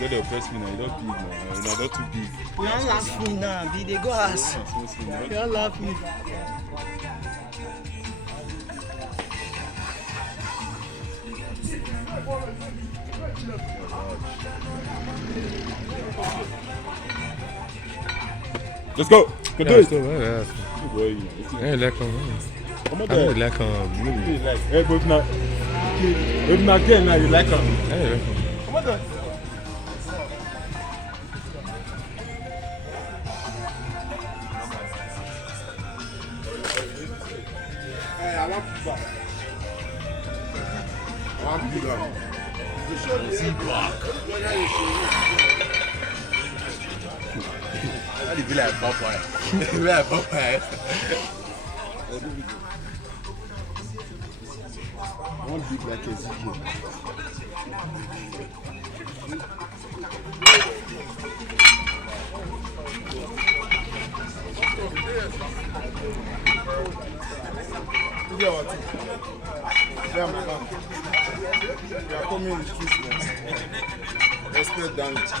you don't oppress me now. You don't big now. You're not too big. You don't laugh me now. They go ask. You don't laugh me. Let's go. Good day. Hey, like Hey, but now, again, now you like them. Hey, Come on, then. Hey, I want to How do you feel like Popeye? You feel like Popeye? I want big like a ZK. Yeah, my man. We are coming in the streets, man. Respect damage.